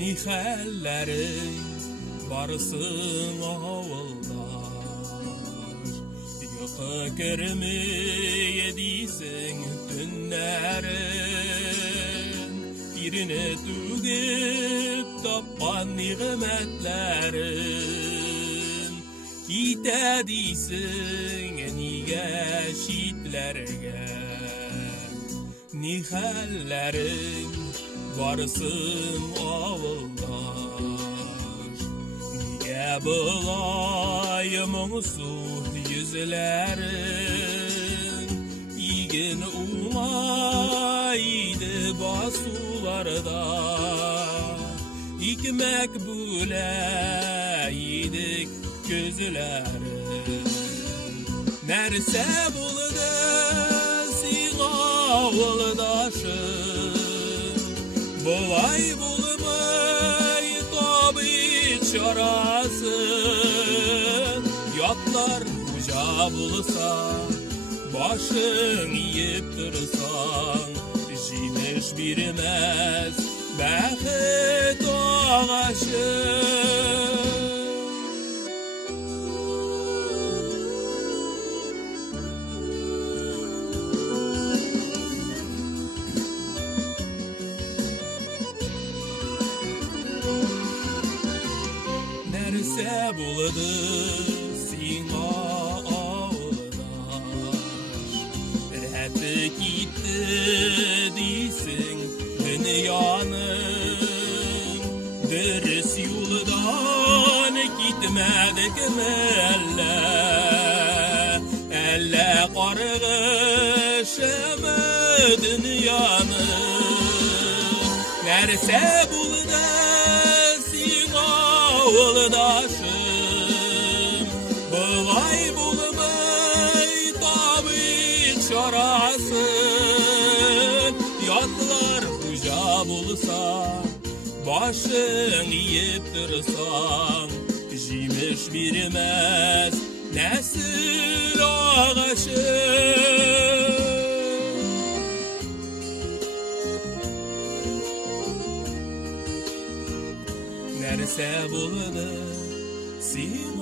Nihallerin varsın avullar, yıkı kermeye diysin günlerin, birine tügüp tappan nimetlerin, gite diysin niye şitlerge, nihallerin varsın avullar, niye bulayımınsu yüzlerin, İgin umaydı basularda, İkmek buleydik gözlerin, nerse buldu siga avuldaşın, Bulay bulmay tabip şarasın, Yatlar uca bulsa, başın yiyip dursan, Jimiş birmez bəxit ağaşın. Nerse buldu sina ağlar, Rəhəti gitti deysin dünyanın, Dürüst yoldan gitmədik mələ, Ələ qarğışımı dünyanın, Nerse buldu avuldaşım, Bulay bulmay tabip şarasın, Yatlar uca bulsa, başın yiyip dursan, Jimiş birmez nesil ağaşın. Nerse buldu sin